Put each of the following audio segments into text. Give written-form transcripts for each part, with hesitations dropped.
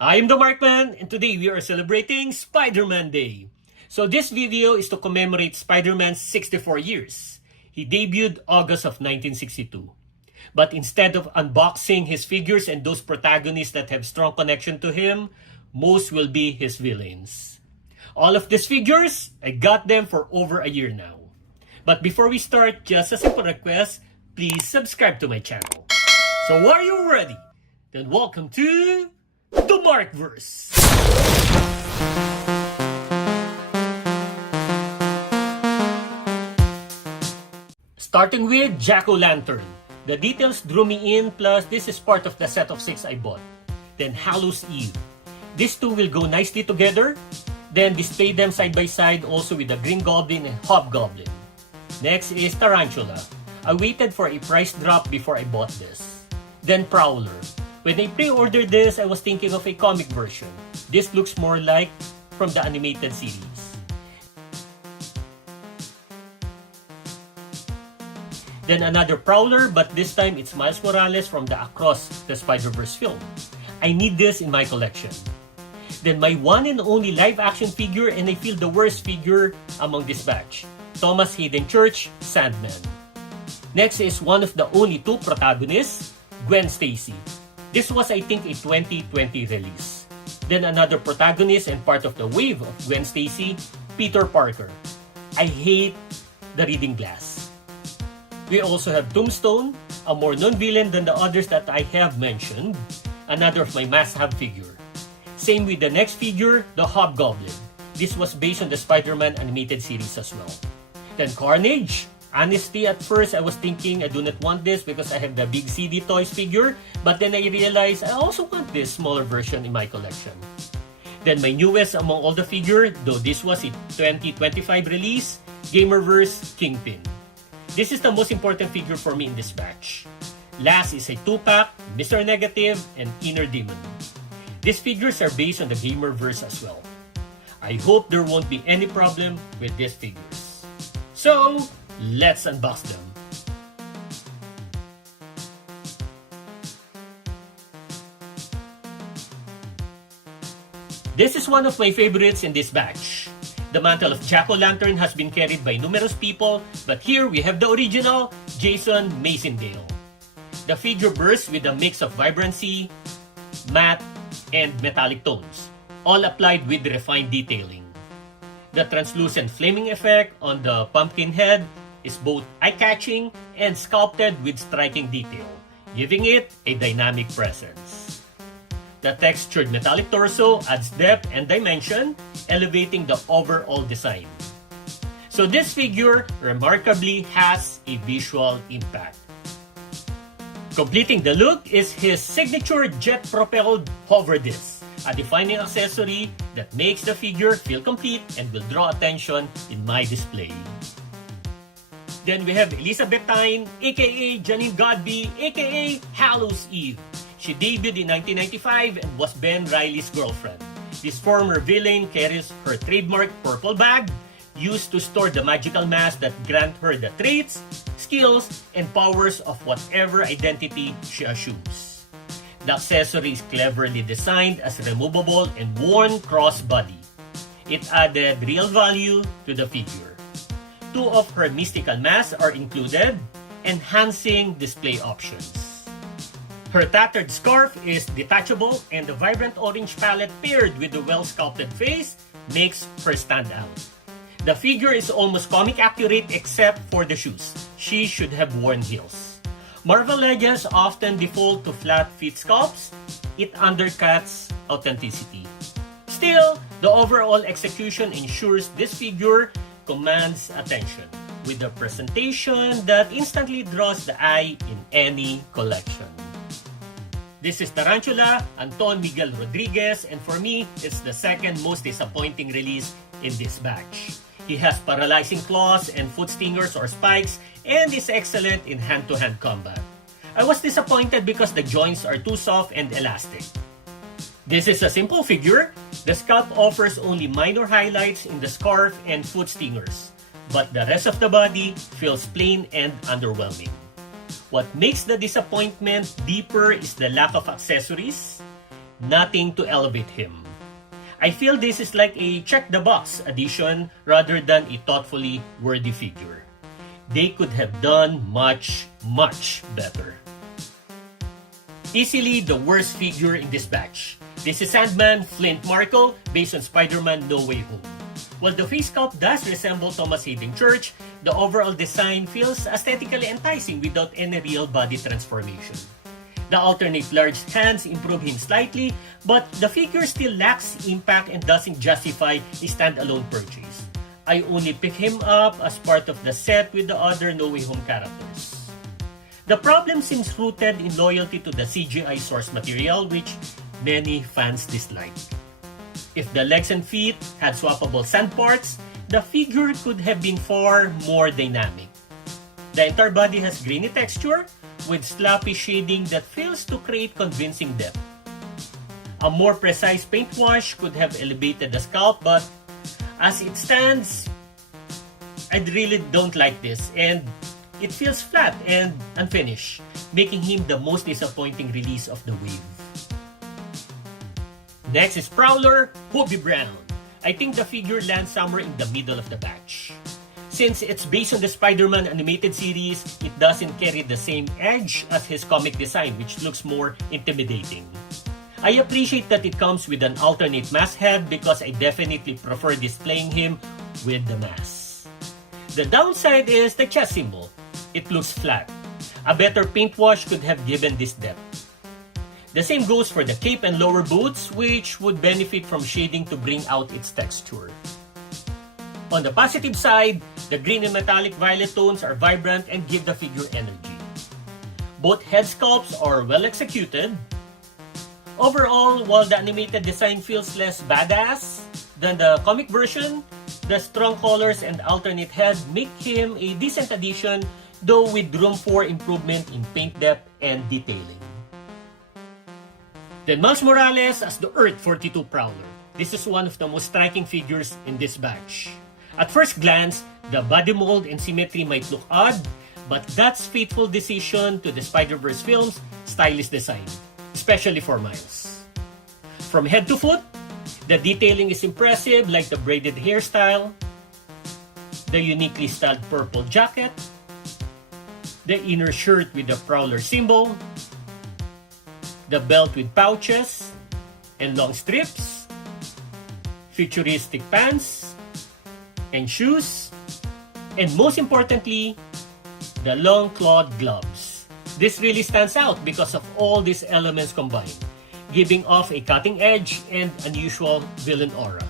I am the Markman, and today we are celebrating Spider-Man Day. So this video is to commemorate Spider-Man's 64 years. He debuted August of 1962. But instead of unboxing his figures and those protagonists that have strong connection to him, most will be his villains. All of these figures, I got them for over a year now. But before we start, just a simple request, please subscribe to my channel. So are you ready? Then welcome to the Markverse. Starting with Jack-O-Lantern. The details drew me in, plus this is part of the set of 6 I bought. Then Hallows Eve. These two will go nicely together. Then display them side by side also with the Green Goblin and Hobgoblin. Next is Tarantula. I waited for a price drop before I bought this. Then Prowler. When I pre-ordered this, I was thinking of a comic version. This looks more like from the animated series. Then another Prowler, but this time it's Miles Morales from the Across the Spider-Verse film. I need this in my collection. Then my one and only live-action figure, and I feel the worst figure among this batch. Thomas Hayden Church, Sandman. Next is one of the only two protagonists, Gwen Stacy. This was, I think, a 2020 release. Then another protagonist and part of the wave of Gwen Stacy, Peter Parker. I hate the reading glass. We also have Tombstone, a more non-villain than the others that I have mentioned. Another of my must-have figure. Same with the next figure, the Hobgoblin. This was based on the Spider-Man animated series as well. Then Carnage. Honestly, at first, I was thinking I do not want this because I have the Big CD Toys figure, but then I realized I also want this smaller version in my collection. Then my newest among all the figure, though this was a 2025 release, Gamerverse Kingpin. This is the most important figure for me in this batch. Last is a 2-pack, Mr. Negative, and Inner Demon. These figures are based on the Gamerverse as well. I hope there won't be any problem with these figures. So, let's unbox them. This is one of my favorites in this batch. The mantle of Jack-O-Lantern has been carried by numerous people, but here we have the original, Jason Masendale. The figure bursts with a mix of vibrancy, matte, and metallic tones, all applied with refined detailing. The translucent flaming effect on the pumpkin head is both eye-catching and sculpted with striking detail, giving it a dynamic presence. The textured metallic torso adds depth and dimension, elevating the overall design. So this figure remarkably has a visual impact. Completing the look is his signature jet-propelled hover disc, a defining accessory that makes the figure feel complete and will draw attention in my display. Then we have Elizabeth Tyne, aka Janine Godby, aka Hallows Eve. She debuted in 1995 and was Ben Reilly's girlfriend. This former villain carries her trademark purple bag, used to store the magical mask that grant her the traits, skills, and powers of whatever identity she assumes. The accessory is cleverly designed as removable and worn crossbody. It added real value to the figure. 2 of her mystical masks are included, enhancing display options. Her tattered scarf is detachable, and the vibrant orange palette paired with the well-sculpted face makes her stand out. The figure is almost comic accurate except for the shoes. She should have worn heels. Marvel Legends often default to flat feet sculpts. It undercuts authenticity. Still, the overall execution ensures this figure commands attention, with a presentation that instantly draws the eye in any collection. This is Tarantula, Anton Miguel Rodriguez, and for me, it's the second most disappointing release in this batch. He has paralyzing claws and foot stingers or spikes, and is excellent in hand-to-hand combat. I was disappointed because the joints are too soft and elastic. This is a simple figure. The sculpt offers only minor highlights in the scarf and foot stingers, but the rest of the body feels plain and underwhelming. What makes the disappointment deeper is the lack of accessories. nothing to elevate him. I feel this is like a check-the-box addition rather than a thoughtfully worthy figure. They could have done much, much better. Easily the worst figure in this batch. This is Sandman Flint Marko based on Spider-Man No Way Home. While the face sculpt does resemble Thomas Hayden Church, the overall design feels aesthetically enticing without any real body transformation. The alternate large hands improve him slightly, but the figure still lacks impact and doesn't justify a standalone purchase. I only pick him up as part of the set with the other No Way Home characters. The problem seems rooted in loyalty to the CGI source material, which many fans dislike. If the legs and feet had swappable sand parts, the figure could have been far more dynamic. The entire body has grainy texture with sloppy shading that fails to create convincing depth. A more precise paint wash could have elevated the sculpt, but as it stands, I really don't like this, and it feels flat and unfinished, making him the most disappointing release of the wave. Next is Prowler, Hobie Brown. I think the figure lands somewhere in the middle of the batch. Since it's based on the Spider-Man animated series, it doesn't carry the same edge as his comic design, which looks more intimidating. I appreciate that it comes with an alternate mask head because I definitely prefer displaying him with the mask. The downside is the chest symbol. It looks flat. A better paint wash could have given this depth. The same goes for the cape and lower boots, which would benefit from shading to bring out its texture. On the positive side, the green and metallic violet tones are vibrant and give the figure energy. Both head sculpts are well executed. Overall, while the animated design feels less badass than the comic version, the strong colors and alternate head make him a decent addition, though with room for improvement in paint depth and detailing. Then Miles Morales as the Earth 42 Prowler. This is one of the most striking figures in this batch. At first glance, the body mold and symmetry might look odd, but that's faithful decision to the Spider-Verse film's stylish design, especially for Miles. From head to foot, the detailing is impressive, like the braided hairstyle, the uniquely styled purple jacket, the inner shirt with the Prowler symbol, the belt with pouches and long strips, futuristic pants and shoes, and most importantly, the long clawed gloves. This really stands out because of all these elements combined, giving off a cutting edge and unusual villain aura.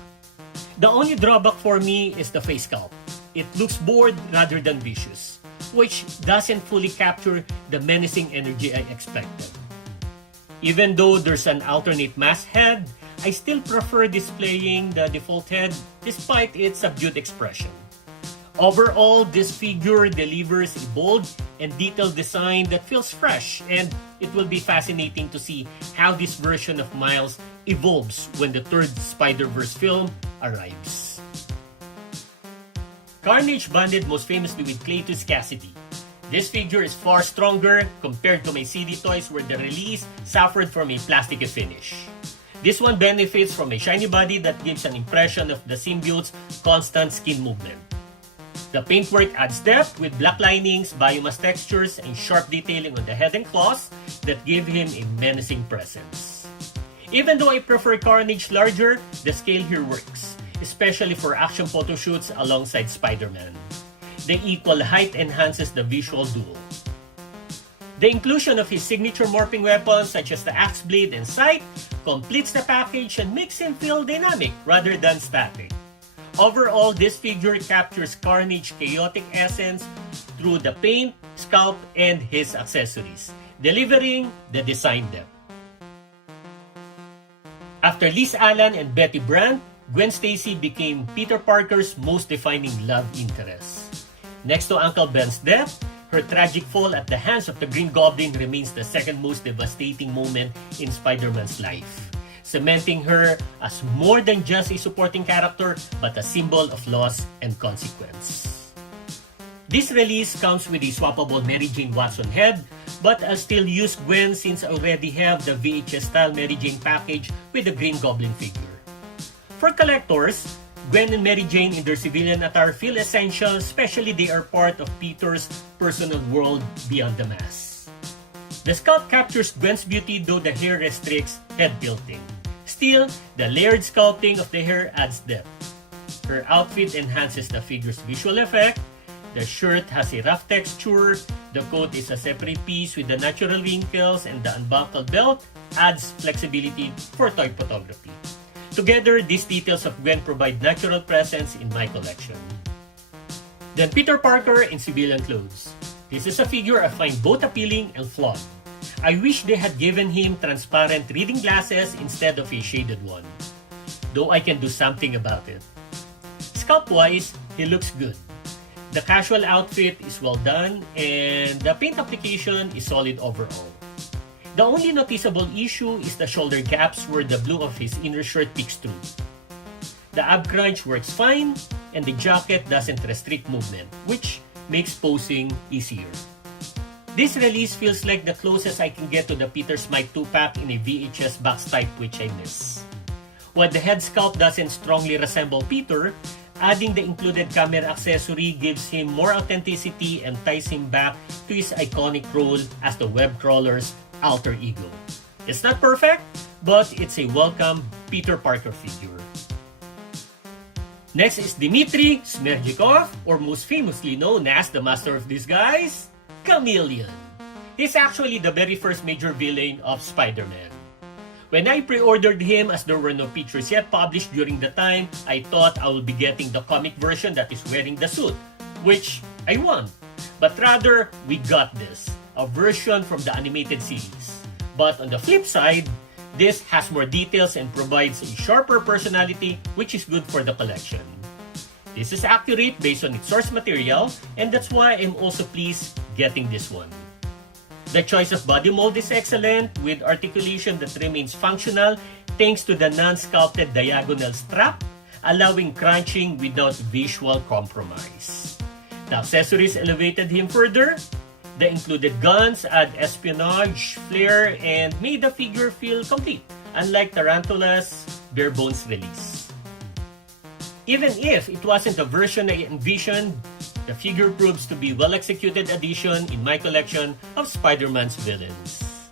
The only drawback for me is the face sculpt. It looks bored rather than vicious, which doesn't fully capture the menacing energy I expected. Even though there's an alternate mask head, I still prefer displaying the default head despite its subdued expression. Overall, this figure delivers a bold and detailed design that feels fresh, and it will be fascinating to see how this version of Miles evolves when the third Spider-Verse film arrives. Carnage bonded most famously with Cletus Cassidy. This figure is far stronger compared to my CD toys where the release suffered from a plasticky finish. This one benefits from a shiny body that gives an impression of the symbiote's constant skin movement. The paintwork adds depth with black linings, biomass textures, and sharp detailing on the head and claws that give him a menacing presence. Even though I prefer Carnage larger, the scale here works, especially for action photo shoots alongside Spider-Man. The equal height enhances the visual duo. The inclusion of his signature morphing weapons such as the axe blade and scythe completes the package and makes him feel dynamic rather than static. Overall, this figure captures Carnage's chaotic essence through the paint, sculpt, and his accessories, delivering the design depth. After Liz Allen and Betty Brant, Gwen Stacy became Peter Parker's most defining love interest. Next to Uncle Ben's death, her tragic fall at the hands of the Green Goblin remains the second most devastating moment in Spider-Man's life, cementing her as more than just a supporting character but a symbol of loss and consequence. This release comes with a swappable Mary Jane Watson head, but I'll still use Gwen since I already have the VHS-style Mary Jane package with the Green Goblin figure. For collectors, Gwen and Mary Jane in their civilian attire feel essential, especially they are part of Peter's personal world beyond the mask. The sculpt captures Gwen's beauty, though the hair restricts head tilting. Still, the layered sculpting of the hair adds depth. Her outfit enhances the figure's visual effect. The shirt has a rough texture, the coat is a separate piece with the natural wrinkles, and the unbuckled belt adds flexibility for toy photography. Together, these details of Gwen provide natural presence in my collection. Then Peter Parker in civilian clothes. This is a figure I find both appealing and flawed. I wish they had given him transparent reading glasses instead of a shaded one, though I can do something about it. Sculpt-wise, he looks good. The casual outfit is well done, and the paint application is solid overall. The only noticeable issue is the shoulder gaps where the blue of his inner shirt peeks through. The ab crunch works fine, and the jacket doesn't restrict movement, which makes posing easier. This release feels like the closest I can get to the Peter Smythe 2-pack in a VHS box type, which I miss. While the head sculpt doesn't strongly resemble Peter, adding the included camera accessory gives him more authenticity and ties him back to his iconic role as the web crawler's alter ego. It's not perfect, but it's a welcome Peter Parker figure. Next is Dmitry Smerdyakov, or most famously known as the Master of Disguise, Chameleon. He's actually the very first major villain of Spider-Man. When I pre-ordered him, as there were no pictures yet published during the time, I thought I would be getting the comic version that is wearing the suit, which I want. But rather, we got this, a version from the animated series. But on the flip side, this has more details and provides a sharper personality, which is good for the collection. This is accurate based on its source material, and that's why I'm also pleased getting this one. The choice of body mold is excellent, with articulation that remains functional thanks to the non-sculpted diagonal strap, allowing crunching without visual compromise. The accessories elevated him further. The included guns add espionage, flair, and made the figure feel complete, unlike Tarantula's bare bones release. Even if it wasn't the version I envisioned, the figure proves to be well-executed addition in my collection of Spider-Man's villains.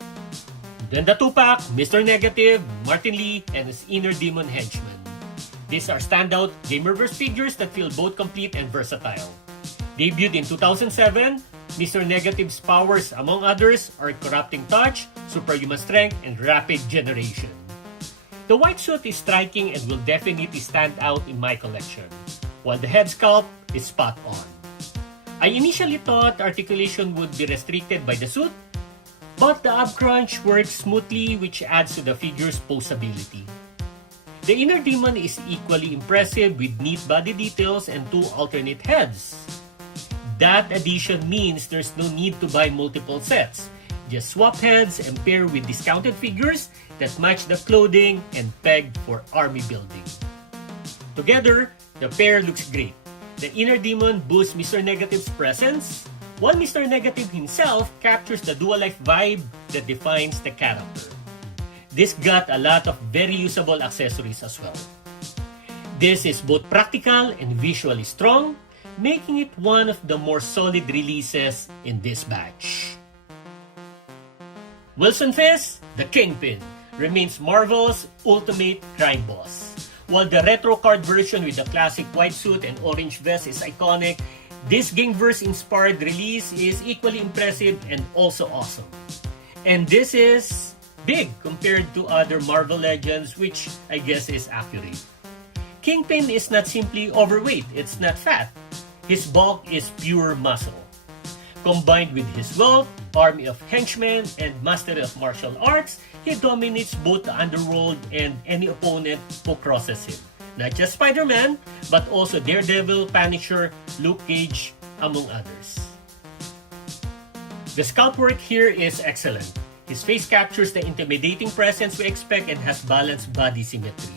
Then the 2-pack, Mr. Negative, Martin Lee, and his inner demon henchman. These are standout Gamerverse figures that feel both complete and versatile. Debuted in 2007, Mr. Negative's powers, among others, are Corrupting Touch, Superhuman Strength, and Rapid Generation. The white suit is striking and will definitely stand out in my collection, while the head sculpt is spot on. I initially thought articulation would be restricted by the suit, but the ab crunch works smoothly, which adds to the figure's posability. The inner demon is equally impressive with neat body details and 2 alternate heads. That addition means there's no need to buy multiple sets. Just swap heads and pair with discounted figures that match the clothing and pegged for army building. Together, the pair looks great. The inner demon boosts Mr. Negative's presence, while Mr. Negative himself captures the dual-life vibe that defines the character. This got a lot of very usable accessories as well. This is both practical and visually strong, making it one of the more solid releases in this batch. Wilson Fisk, the Kingpin, remains Marvel's ultimate crime boss. While the retro card version with the classic white suit and orange vest is iconic, this Gameverse-inspired release is equally impressive and also awesome. And this is big compared to other Marvel Legends, which I guess is accurate. Kingpin is not simply overweight, it's not fat. His bulk is pure muscle. Combined with his wealth, army of henchmen, and mastery of martial arts, he dominates both the underworld and any opponent who crosses him. Not just Spider-Man, but also Daredevil, Punisher, Luke Cage, among others. The sculpt work here is excellent. His face captures the intimidating presence we expect and has balanced body symmetry.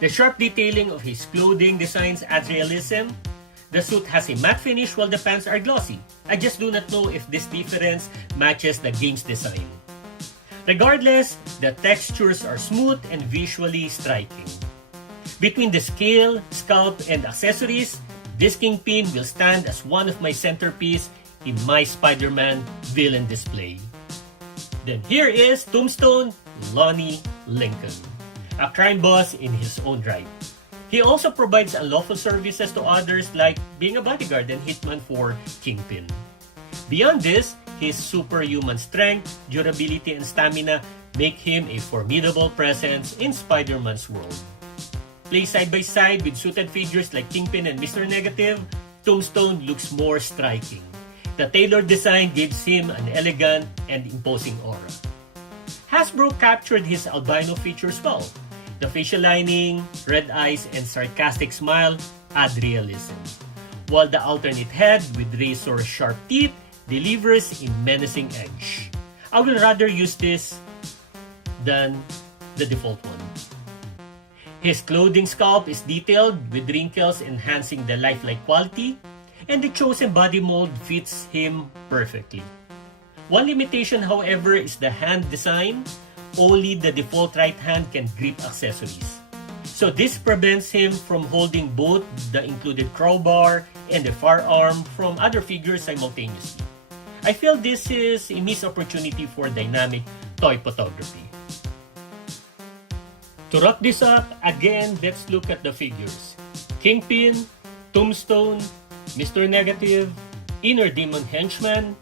The sharp detailing of his clothing designs adds realism. The suit has a matte finish while the pants are glossy. I just do not know if this difference matches the game's design. Regardless, the textures are smooth and visually striking. Between the scale, sculpt, and accessories, this Kingpin will stand as one of my centerpiece in my Spider-Man villain display. Then here is Tombstone Lonnie Lincoln, a crime boss in his own right. He also provides unlawful services to others like being a bodyguard and hitman for Kingpin. Beyond this, his superhuman strength, durability, and stamina make him a formidable presence in Spider-Man's world. Placed side by side with suited figures like Kingpin and Mr. Negative, Tombstone looks more striking. The tailored design gives him an elegant and imposing aura. Hasbro captured his albino features well. The facial lining, red eyes, and sarcastic smile add realism, while the alternate head with razor-sharp teeth delivers a menacing edge. I will rather use this than the default one. His clothing sculpt is detailed with wrinkles enhancing the lifelike quality, and the chosen body mold fits him perfectly. One limitation, however, is the hand design. Only the default right hand can grip accessories. So this prevents him from holding both the included crowbar and the firearm from other figures simultaneously. I feel this is a missed opportunity for dynamic toy photography. To wrap this up, again, let's look at the figures. Kingpin, Tombstone, Mr. Negative, Inner Demon Henchman,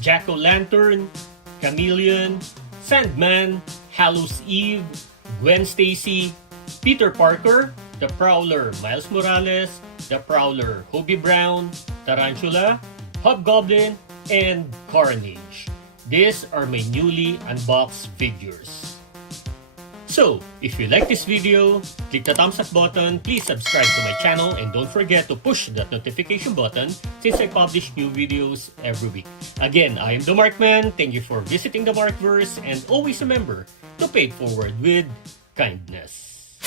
Jack-O-Lantern, Chameleon, Sandman, Hallows Eve, Gwen Stacy, Peter Parker, the Prowler Miles Morales, the Prowler Hobie Brown, Tarantula, Hobgoblin, and Carnage. These are my newly unboxed figures. So, if you like this video, click the thumbs up button, please subscribe to my channel, and don't forget to push that notification button since I publish new videos every week. Again, I am the Markman, thank you for visiting the Markverse, and always remember to pay it forward with kindness.